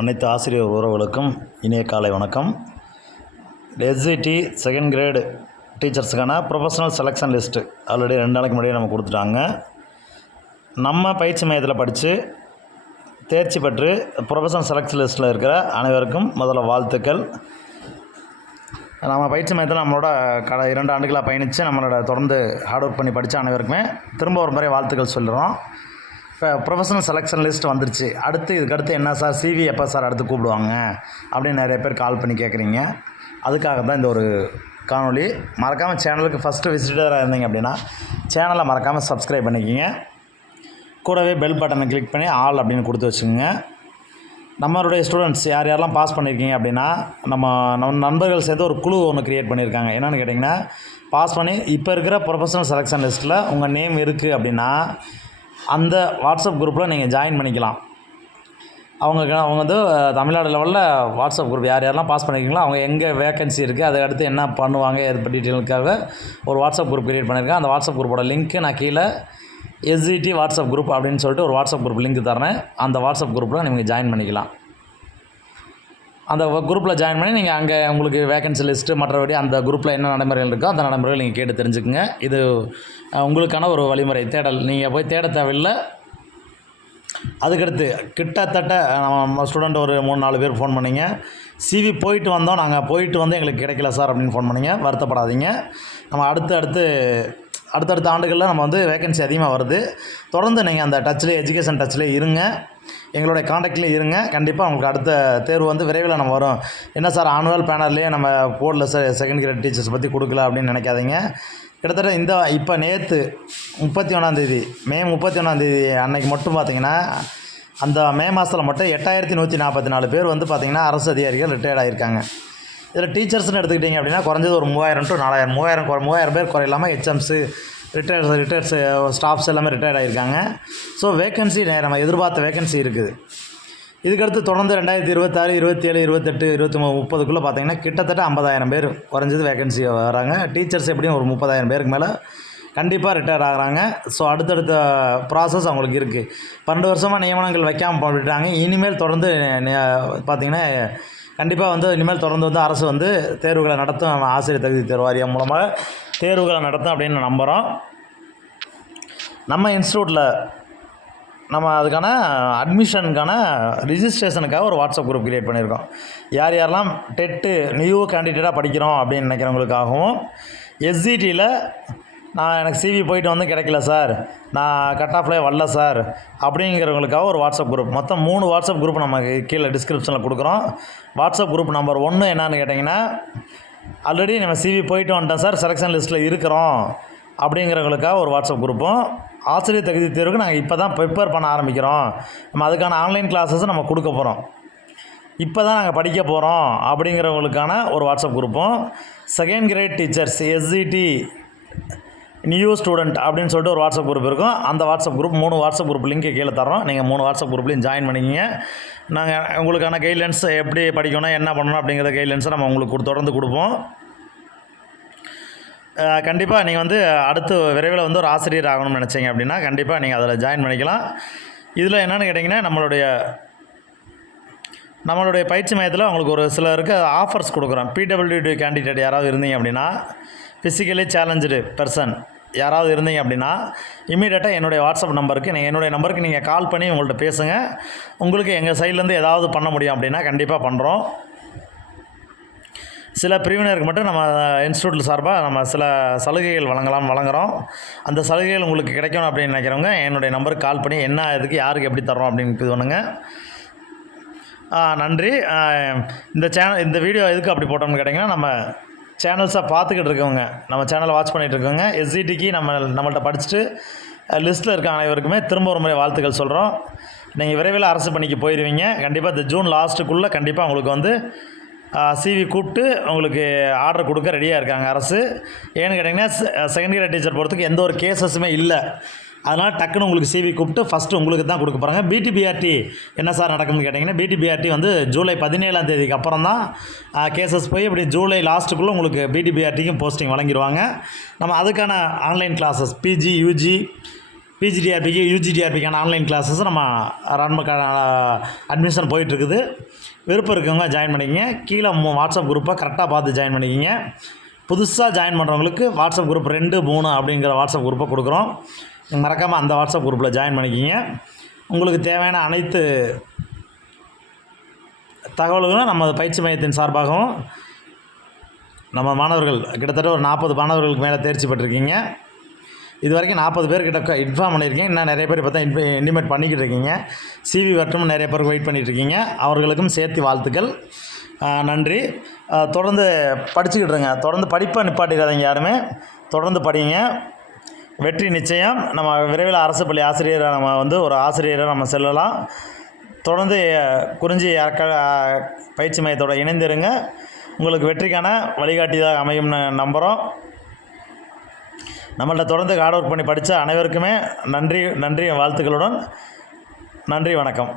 அனைத்து ஆசிரியர் உறவுகளுக்கும் இனிய காலை வணக்கம். எஸ்ஜிடி செகண்ட் கிரேடு டீச்சர்ஸுக்கான ப்ரொஃபஷனல் செலெக்ஷன் லிஸ்ட்டு ஆல்ரெடி 2 நாளைக்கு முன்னாடியே நம்ம கொடுத்துட்டாங்க. நம்ம பயிற்சி மையத்தில் படித்து தேர்ச்சி பெற்று ப்ரொஃபஷனல் செலெக்ஷன் லிஸ்ட்டில் இருக்கிற அனைவருக்கும் முதல்ல வாழ்த்துக்கள். நம்ம பயிற்சி மையத்தில் நம்மளோட 2 ஆண்டுகளாக பயணித்து நம்மளோட தொடர்ந்து ஹார்ட் ஒர்க் பண்ணி படித்த அனைவருக்குமே திரும்ப ஒரு முறை வாழ்த்துக்கள் சொல்கிறோம். இப்போ ப்ரொஃபஷனல் செலெக்ஷன் லிஸ்ட் வந்துருச்சு. இதுக்கடுத்து என்ன சார், சிவி எப்போ சார் அடுத்து கூப்பிடுவாங்க அப்படின்னு நிறைய பேர் கால் பண்ணி கேட்குறீங்க. அதுக்காக தான் இந்த ஒரு காணொளி. மறக்காமல் சேனலுக்கு ஃபஸ்ட்டு விசிட்டராக இருந்தீங்க அப்படின்னா சேனலை மறக்காமல் சப்ஸ்கிரைப் பண்ணிக்கிங்க. கூடவே பெல் பட்டனை கிளிக் பண்ணி ஆல் அப்படின்னு கொடுத்து வச்சுக்கோங்க. நம்மளுடைய ஸ்டூடெண்ட்ஸ் யாரெல்லாம் பாஸ் பண்ணியிருக்கீங்க அப்படின்னா நம்ம நண்பர்கள் சேர்ந்து ஒரு குழு ஒன்று க்ரியேட் பண்ணியிருக்காங்க. என்னென்னு கேட்டிங்கன்னா, பாஸ் பண்ணி இப்போ இருக்கிற ப்ரொஃபஷனல் செலெக்ஷன் லிஸ்ட்டில் உங்கள் நேம் இருக்குது அப்படின்னா அந்த வாட்ஸ்அப் குரூப்பில் நீங்கள் ஜாயின் பண்ணிக்கலாம். அவங்க வந்து தமிழ்நாடு லெவலில் வாட்ஸ்அப் குரூப் யாரெல்லாம் பாஸ் பண்ணியிருக்கீங்களோ அவங்க எங்கே வேக்கன்சி இருக்குது, அதை அடுத்து என்ன பண்ணுவாங்க, எது டீட்டெயிலுக்காக ஒரு வாட்ஸ்அப் குரூப் க்ரியேட் பண்ணியிருக்கேன். அந்த வாட்ஸ்அப் குரூப்போட லிங்க்கு நான் கீழே எஸ்ஜிடி வாட்ஸ்அப் குரூப் அப்படின்னு சொல்லிட்டு ஒரு வாட்ஸ்அப் குரூப் லிங்க் தரேன். அந்த வாட்ஸ்அப் குரூப்பில் நீங்கள் ஜாயின் பண்ணிக்கலாம். அந்த குரூப்பில் ஜாயின் பண்ணி நீங்கள் அங்கே உங்களுக்கு வேக்கன்சி லிஸ்ட்டு மற்றபடி அந்த குரூப்பில் என்ன நடைமுறைகள் இருக்கோ அந்த நடைமுறைகள் நீங்கள் கேட்டு தெரிஞ்சுக்குங்க. இது உங்களுக்கான ஒரு வழிமுறை தேடல். நீங்கள் போய் தேட தேவையில்லை. அதுக்கடுத்து கிட்டத்தட்ட நம்ம ஸ்டூடெண்ட் ஒரு 3-4 பேர் ஃபோன் பண்ணிங்க, சிவி போயிட்டு வந்தோம், நாங்கள் போயிட்டு வந்து எங்களுக்கு கிடைக்கல சார் அப்படின்னு ஃபோன் பண்ணிங்க. வருத்தப்படாதீங்க. நம்ம அடுத்தடுத்த ஆண்டுகளில் நம்ம வந்து வேக்கன்சி அதிகமாக வருது. தொடர்ந்து நீங்கள் அந்த டச்சில் எஜுகேஷன் டச்சில் இருங்க, எங்களுடைய காண்டாக்ட்லேயே இருங்க. கண்டிப்பாக உங்களுக்கு அடுத்த தேர்வு வந்து விரைவில் நம்ம வரும். என்ன சார் ஆனுவல் பேனர்லேயே நம்ம போர்டில் சார் செகண்ட் கிரேட் டீச்சர்ஸ் பற்றி கொடுக்கல அப்படின்னு நினைக்காதீங்க. கிட்டத்தட்ட இப்போ நேற்று 31ஆந்தேதி மே 31ஆந்தேதி அன்னைக்கு மட்டும் பார்த்திங்கன்னா அந்த மே மாதத்தில் மட்டும் 8144 பேர் வந்து பார்த்திங்கன்னா அரசு அதிகாரிகள் ரிட்டையர்ட் ஆகியிருக்காங்க. இதில் டீச்சர்ஸ்னு எடுத்துக்கிட்டிங்க அப்படின்னா குறைஞ்சது ஒரு 3000 to 4000 3000 பேர் குறையில்லாமல் ஹெச்எம்ஸு ரிட்டையர்ஸ் ஸ்டாஃப்ஸ் எல்லாமே ரிட்டையர்ட் ஆகியிருக்காங்க. ஸோ வேக்கன்சி நம்ம எதிர்பார்த்த வேக்கன்சி இருக்குது. இதுக்கடுத்து தொடர்ந்து 2026, 27, 28, 23, 30க்குள்ளே பார்த்திங்கன்னா கிட்டத்தட்ட 50,000 பேர் குறைஞ்சது வேக்கன்சி வராங்க. டீச்சர்ஸ் எப்படியும் ஒரு 30,000 பேருக்கு மேலே கண்டிப்பாக ரிட்டையர் ஆகிறாங்க. ஸோ அடுத்தடுத்த ப்ராசஸ் அவங்களுக்கு இருக்குது. 12 வருஷமாக நியமனங்கள் வைக்காமல் போட்டுட்டாங்க. இனிமேல் தொடர்ந்து பார்த்திங்கன்னா கண்டிப்பாக வந்து இனிமேல் தொடர்ந்து வந்து அரசு வந்து தேர்வுகளை நடத்தும். ஆசிரியர் தகுதி தேர்வு வாரியம் மூலமாக தேர்வுகளை நடத்தும் அப்படின்னு நம்புகிறோம். நம்ம இன்ஸ்டியூட்டில் நம்ம அதுக்கான அட்மிஷனுக்கான ரிஜிஸ்ட்ரேஷனுக்காக ஒரு வாட்ஸ்அப் குரூப் க்ரியேட் பண்ணியிருக்கோம். யாரெல்லாம் டெட்டு நியூ கேண்டிடேட்டாக படிக்கிறோம் அப்படின்னு நினைக்கிறவங்களுக்காகவும், எஸ்ஜிடியில் எனக்கு சிவி போயிட்டு வந்து கிடைக்கல சார், நான் கட் ஆஃப்லேயே வரல சார் அப்படிங்கிறவங்களுக்காக ஒரு வாட்ஸ்அப் குரூப். மொத்தம் 3 வாட்ஸ்அப் குரூப் நமக்கு கீழே டிஸ்கிரிப்ஷனில் கொடுக்குறோம். வாட்ஸ்அப் குரூப் நம்பர் 1 என்னன்னு கேட்டிங்கன்னா, ஆல்ரெடி நம்ம சிவி போயிட்டு வந்துட்டோம் சார், செலெக்ஷன் லிஸ்ட்டில் இருக்கிறோம் அப்படிங்கிறவங்களுக்காக ஒரு வாட்ஸ்அப் குரூப்பும், ஆசிரியர் தகுதி தேர்வுக்கு நாங்கள் இப்போ தான் ப்ரிப்பேர் பண்ண ஆரம்பிக்கிறோம், நம்ம அதுக்கான ஆன்லைன் கிளாஸஸும் நம்ம கொடுக்க போகிறோம், இப்போ தான் நாங்கள் படிக்க போகிறோம் அப்படிங்கிறவங்களுக்கான ஒரு வாட்ஸ்அப் குரூப்பும், second grade teachers SGT new student அப்படின்னு சொல்லிட்டு ஒரு வாட்ஸ்அப் குரூப் இருக்கும். அந்த வாட்ஸ்அப் குரூப் 3 வாட்ஸ்அப் குரூப் லிங்க்கு கீழே தரோம். நீங்கள் 3 வாட்ஸ்அப் குரூப்லையும் ஜாயின் பண்ணிக்கிங்க. நாங்கள் உங்களுக்கான கைட்லைன்ஸ் எப்படி படிக்கணும், என்ன பண்ணணும் அப்படிங்கிற கைட்லைன்ஸை நம்ம உங்களுக்கு தொடர்ந்து கொடுப்போம். கண்டிப்பாக நீங்கள் வந்து அடுத்து விரைவில் வந்து ஒரு ஆசிரியர் ஆகணும்னு நினச்சிங்க அப்படின்னா கண்டிப்பாக நீங்கள் அதில் ஜாயின் பண்ணிக்கலாம். இதில் என்னென்னு கேட்டிங்கன்னா, நம்மளுடைய பயிற்சி மையத்தில் உங்களுக்கு ஒரு சிலருக்கு ஆஃபர்ஸ் கொடுக்குறோம். பிடபிள்யூடி கேண்டிடேட் யாராவது இருந்தீங்க அப்படின்னா, ஃபிசிக்கலி சேலஞ்சு பர்சன் யாராவது இருந்தீங்க அப்படின்னா இமீடியட்டாக என்னுடைய வாட்ஸ்அப் நம்பருக்கு நீங்கள் கால் பண்ணி உங்கள்கிட்ட பேசுங்க. உங்களுக்கு எங்கள் சைட்லேருந்து ஏதாவது பண்ண முடியும் அப்படின்னா கண்டிப்பாக பண்ணுறோம். சில பிரிவினருக்கு மட்டும் நம்ம இன்ஸ்டியூட்டில் சார்பாக நம்ம சில சலுகைகள் வழங்குகிறோம். அந்த சலுகைகள் உங்களுக்கு கிடைக்கணும் அப்படின்னு நினைக்கிறவங்க என்னுடைய நம்பருக்கு கால் பண்ணி என்ன இதுக்கு யாருக்கு எப்படி தரோம் அப்படின்னு இது பண்ணுங்கள். நன்றி. இந்த வீடியோ எதுக்கு அப்படி போட்டோம்னு கேட்டிங்கன்னா, நம்ம சேனல்ஸை பார்த்துக்கிட்டு இருக்கவங்க, நம்ம சேனலை வாட்ச் பண்ணிகிட்டு இருக்கவங்க, எஸ்ஜிடிக்கு நம்மள்ட்ட படிச்சுட்டு லிஸ்ட்டில் இருக்க அனைவருக்குமே திரும்ப ஒரு முறை வாழ்த்துக்கள் சொல்கிறோம். நீங்கள் விரைவில் அரசு பணிக்கு போயிடுவீங்க. கண்டிப்பாக இந்த ஜூன் லாஸ்ட்டுக்குள்ளே கண்டிப்பாக உங்களுக்கு வந்து சிவி கூப்பிட்டு உங்களுக்கு ஆர்டர் கொடுக்க ரெடியாக இருக்காங்க அரசு. ஏன்னு கேட்டிங்கன்னா, செகண்ட் கிரேட் டீச்சர் போகிறதுக்கு எந்த ஒரு கேசஸுமே இல்லை. அதனால் டக்குன்னு உங்களுக்கு சிவி கூப்பிட்டு ஃபஸ்ட்டு உங்களுக்கு தான் கொடுக்க போகிறாங்க. பிடிபிஆர்டி என்ன சார் நடக்கும்னு கேட்டிங்கன்னா, பிடிபிஆர்டி வந்து ஜூலை 17ஆம் தேதிக்கு அப்புறம் தான் கேசஸ் போய் இப்படி ஜூலை லாஸ்ட்டுக்குள்ளே உங்களுக்கு பிடிபிஆர்டிக்கும் போஸ்டிங் வழங்கிடுவாங்க. நம்ம அதுக்கான ஆன்லைன் கிளாஸஸ் பிஜி, யூஜி, பிஜிடிஆர்பிக்கு யூஜிடிஆர்பிக்கான ஆன்லைன் கிளாஸஸ் நம்ம அட்மிஷன் போயிட்டுருக்குது. விருப்பம் இருக்கவங்க ஜாயின் பண்ணிக்கிங்க. கீழே வாட்ஸ்அப் குரூப்பை கரெக்டாக பார்த்து ஜாயின் பண்ணிக்கிங்க. புதுசாக ஜாயின் பண்ணுறவங்களுக்கு வாட்ஸ்அப் குரூப் 2, 3 அப்படிங்கிற வாட்ஸ்அப் குரூப்பை கொடுக்குறோம். மறக்காமல் அந்த வாட்ஸ்அப் குரூப்பில் ஜாயின் பண்ணிக்கிங்க. உங்களுக்கு தேவையான அனைத்து தகவல்களும் நம்ம பயிற்சி மையத்தின் சார்பாகவும் நம்ம மாணவர்கள் கிட்டத்தட்ட ஒரு 40 மாணவர்களுக்கு மேலே தேர்ச்சி பெற்றிருக்கீங்க. இது வரைக்கும் 40 பேர்கிட்ட இன்ஃபார்ம் பண்ணியிருக்கீங்க. இன்னும் நிறைய பேர் இப்போ தான் இன்டிமேட் பண்ணிக்கிட்டு இருக்கீங்க. சிவி வரட்டும் நிறைய பேருக்கு வெயிட் பண்ணிகிட்ருக்கீங்க. அவர்களுக்கும் சேர்த்து வாழ்த்துக்கள். நன்றி. தொடர்ந்து படிச்சுக்கிட்டு இருங்க. தொடர்ந்து படிப்பை நிப்பாட்டிடாதீங்க யாருமே. தொடர்ந்து படிங்க. வெற்றி நிச்சயம். நம்ம விரைவில் அரசு பள்ளி ஆசிரியரை நம்ம ஒரு ஆசிரியரை நம்ம செல்லலாம். தொடர்ந்து குறிஞ்சி பயிற்சி மையத்தோடு இணைந்திருங்க. உங்களுக்கு வெற்றிக்கான வழிகாட்டியாக அமையும்னு நம்புகிறோம். நம்மள்ட்ட தொடர்ந்து ஹார்ட் ஒர்க் பண்ணி படித்த அனைவருக்குமே நன்றி வாழ்த்துக்களுடன். நன்றி, வணக்கம்.